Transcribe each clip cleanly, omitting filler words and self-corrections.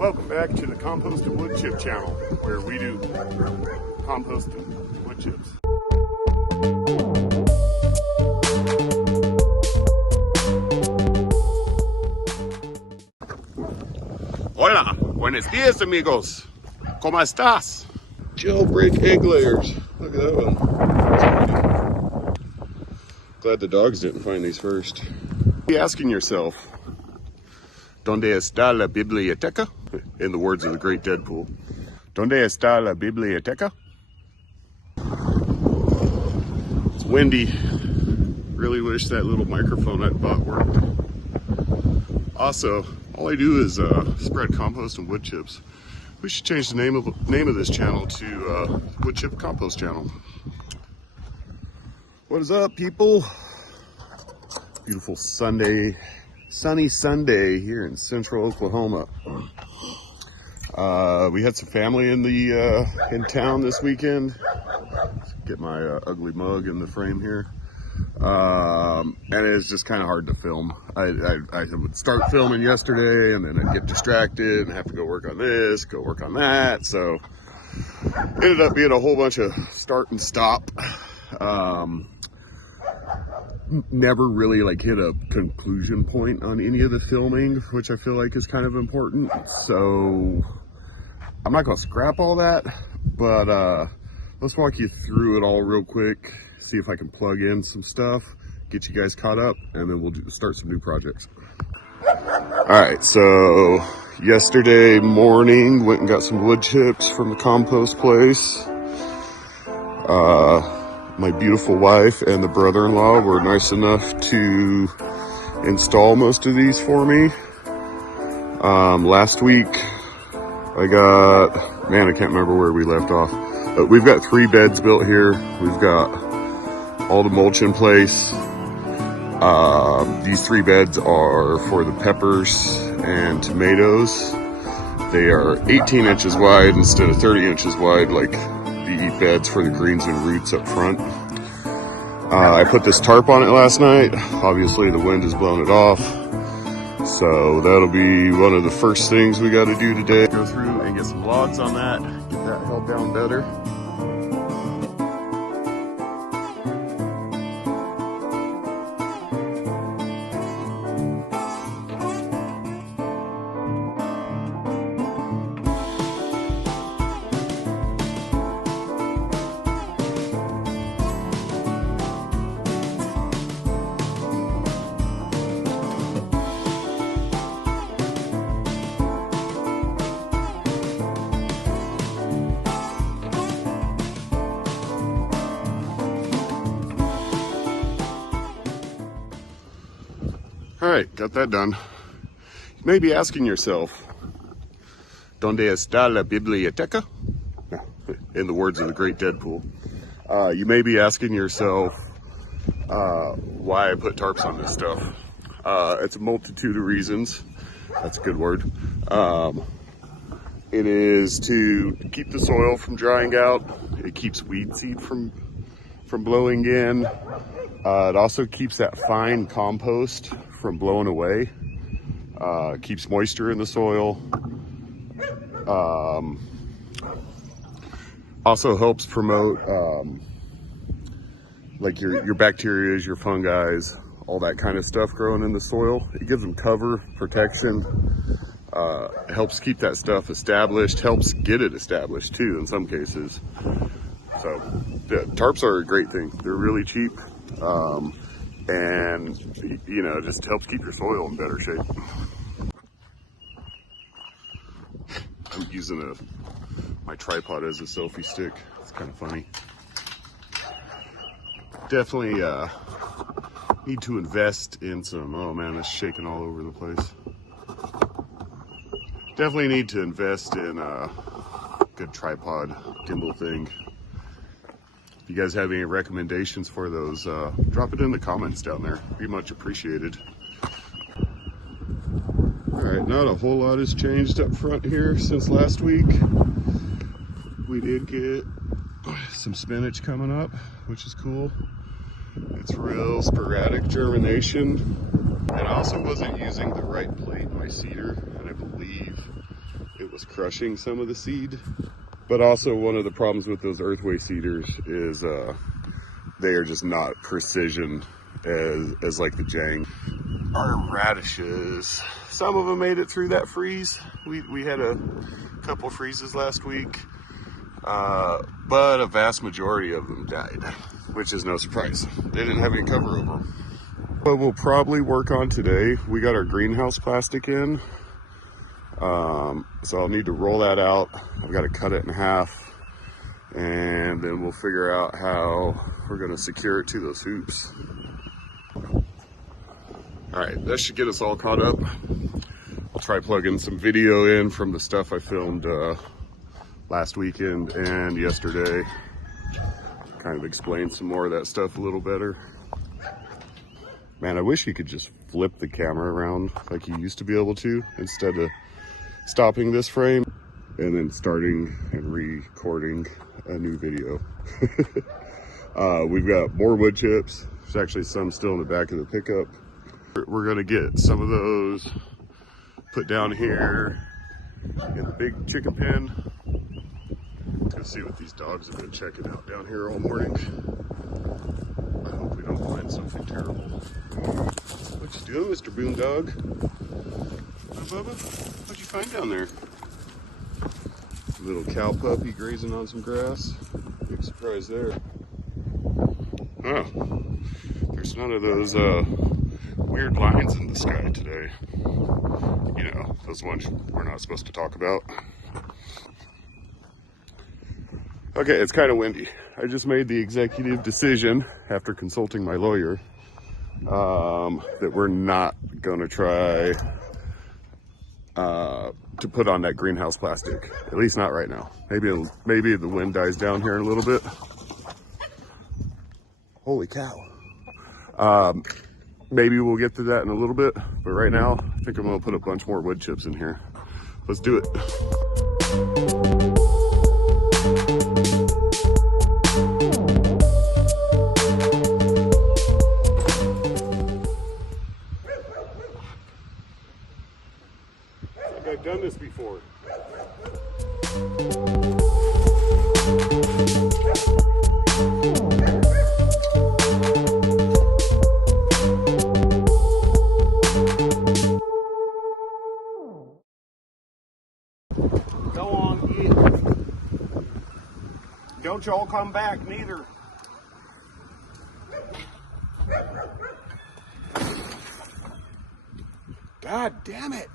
Welcome back to the Compost and Wood Chip channel, where we do compost and wood chips. Hola, buenos días amigos. ¿Cómo estás? Jailbreak egg layers. Look at that one. Glad the dogs didn't find these first. Be asking yourself, ¿Dónde está la biblioteca? In the words of the great Deadpool. ¿Dónde está la biblioteca? It's windy. Really wish that little microphone I bought worked. Also, all I do is spread compost and wood chips. We should change the name of this channel to Wood Chip Compost Channel. What is up, people? Beautiful Sunday. Sunny Sunday here in central Oklahoma. We had some family in town this weekend. Get my ugly mug in the frame here. And it's just kind of hard to film. I would start filming yesterday and then I'd get distracted and have to go work on this, go work on that. So ended up being a whole bunch of start and stop. Never really hit a conclusion point on any of the filming, which I feel like is kind of important. So I'm not gonna scrap all that, but let's walk you through it all real quick, see if I can plug in some stuff, get you guys caught up, and then we'll start some new projects. All right, so yesterday morning went and got some wood chips from the compost place. My beautiful wife and the brother-in-law were nice enough to install most of these for me. Last week I can't remember where we left off, but we've got 3 beds built here. We've got all the mulch in place. These 3 beds are for the peppers and tomatoes. They are 18 inches wide instead of 30 inches wide like the beds for the greens and roots up front. I put this tarp on it last night. Obviously the wind has blown it off. So that'll be one of the first things we got to do today. Go through and get some logs on that, get that held down better. All right, got that done. You may be asking yourself, ¿Dónde está la biblioteca? In the words of the great Deadpool. You may be asking yourself why I put tarps on this stuff. It's a multitude of reasons. That's a good word. It is to keep the soil from drying out. It keeps weed seed from blowing in. It also keeps that fine compost from blowing away. Keeps moisture in the soil. Also helps promote your bacteria, your fungi, all that kind of stuff growing in the soil. It gives them cover, protection. It helps keep that stuff established, helps get it established too in some cases. So the tarps are a great thing. They're really cheap. And it just helps keep your soil in better shape. I'm using my tripod as a selfie stick. It's kind of funny. Definitely need to invest in some, oh man, it's shaking all over the place. Definitely need to invest in a good tripod gimbal thing. If you guys have any recommendations for those, drop it in the comments down there. Be much appreciated. All right, not a whole lot has changed up front here since last week. We did get some spinach coming up, which is cool. It's real sporadic germination. And I also wasn't using the right plate in my seeder, and I believe crushing some of the seed. But also one of the problems with those earthway seeders is they are just not precision as like the Jang. Our radishes, some of them made it through that freeze. We had a couple freezes last week, but a vast majority of them died, which is no surprise. They didn't have any cover over them. But we'll probably work on today. We got our greenhouse plastic in, so I'll need to roll that out. I've got to cut it in half, and then we'll figure out how we're going to secure it to those hoops. All right, that should get us all caught up. I'll try plugging some video in from the stuff I filmed last weekend and yesterday. Kind of explain some more of that stuff a little better. Man, I wish you could just flip the camera around like you used to be able to, instead of stopping this frame and then starting and recording a new video. We've got more wood chips. There's actually some still in the back of the pickup. We're gonna get some of those put down here in the big chicken pen. Let's see what these dogs have been checking out down here all morning. I hope we don't find something terrible. What you doing, Mr. Boondog? Hi, Bubba. What'd you find down there? Little cow puppy grazing on some grass. Big surprise there. Oh, there's none of those weird lines in the sky today. You know, those ones we're not supposed to talk about. Okay, it's kind of windy. I just made the executive decision after consulting my lawyer that we're not gonna try to put on that greenhouse plastic, at least not right now. Maybe the wind dies down here in a little bit. Holy cow. Maybe we'll get to that in a little bit, but right now I think I'm gonna put a bunch more wood chips in here. Let's do it. I've done this before. Go on, eat. Don't y'all come back neither. God damn it.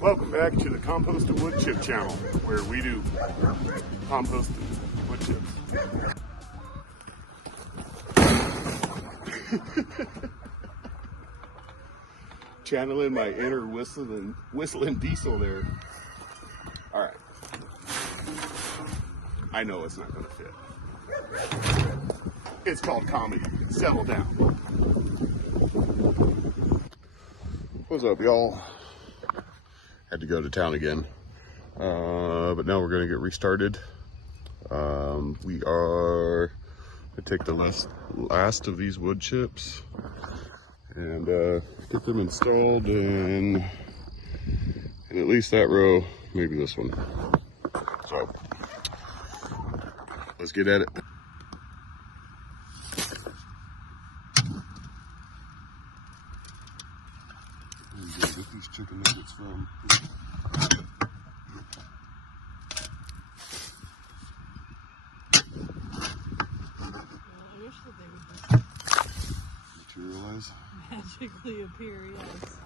Welcome back to the Composted Wood Chip channel, where we do composted wood chips. Channeling my inner whistling diesel there. All right. I know it's not gonna fit. It's called comedy. Settle down. What's up, y'all? Had to go to town again, but now we're gonna get restarted. We are gonna take the last of these wood chips and get them installed in at least that row, maybe this one. So let's get at it. Where get these chicken nuggets from? Materialize? Magically appear, yes.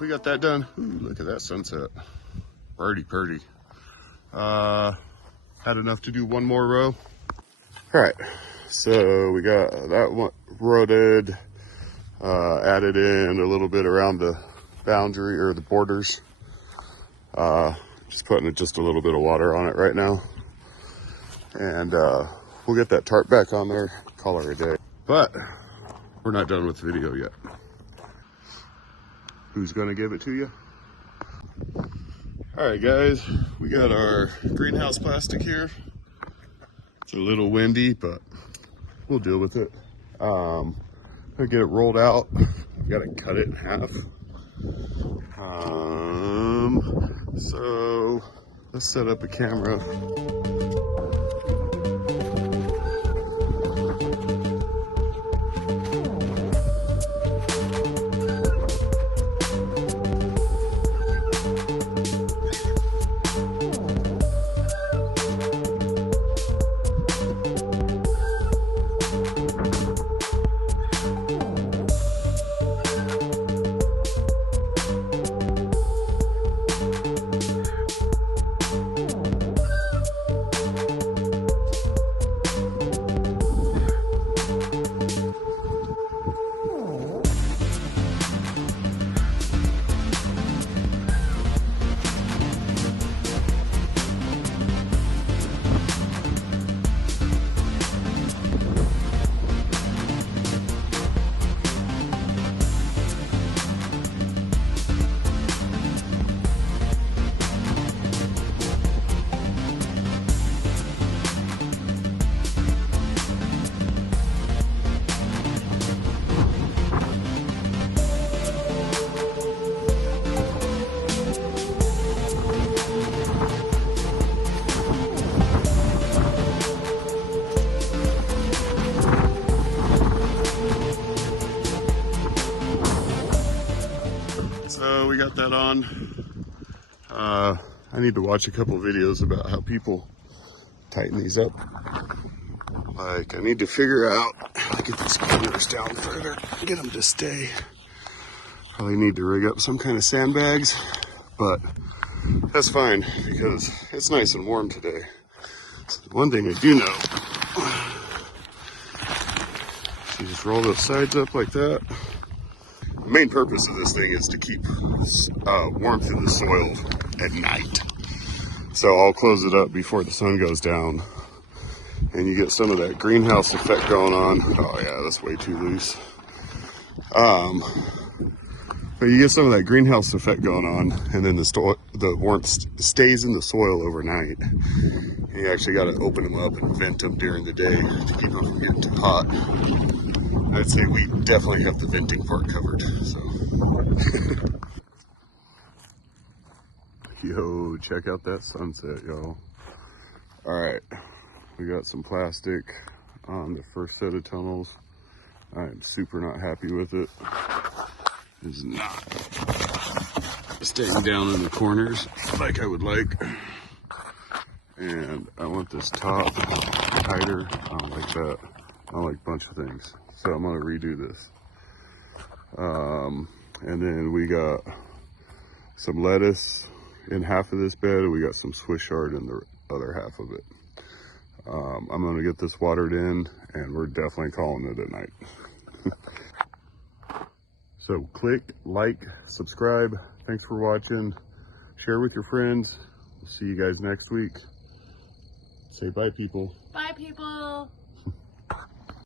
We got that done. Ooh, look at that sunset. Purdy. Had enough to do one more row. All right, so we got that one rotted, added in a little bit around the boundary or the borders. Just putting just a little bit of water on it right now. And we'll get that tarp back on there, call her a day. But we're not done with the video yet. Who's gonna give it to you? All right, guys, we got our greenhouse plastic here. It's a little windy, but we'll deal with it. I'll get it rolled out. I've got to cut it in half. So let's set up a camera. So we got that on. I need to watch a couple videos about how people tighten these up. Like, I need to figure out how to get these corners down further, get them to stay. Probably need to rig up some kind of sandbags, but that's fine because it's nice and warm today. One thing I do know, you just roll those sides up like that. The main purpose of this thing is to keep warmth in the soil at night. So I'll close it up before the sun goes down and you get some of that greenhouse effect going on. Oh yeah, that's way too loose. But you get some of that greenhouse effect going on, and then the warmth stays in the soil overnight. And you actually got to open them up and vent them during the day to keep them from getting too hot. I'd say we definitely have the venting part covered. So. Yo, check out that sunset, y'all. All right, we got some plastic on the first set of tunnels. I am super not happy with it. It's not staying down in the corners like I would like. And I want this top tighter. I don't like that. I like a bunch of things. So I'm gonna redo this. And then we got some lettuce in half of this bed. We got some Swiss chard in the other half of it. I'm gonna get this watered in, and we're definitely calling it a night. So click, like, subscribe. Thanks for watching. Share with your friends. We'll see you guys next week. Say bye, people. Bye, people.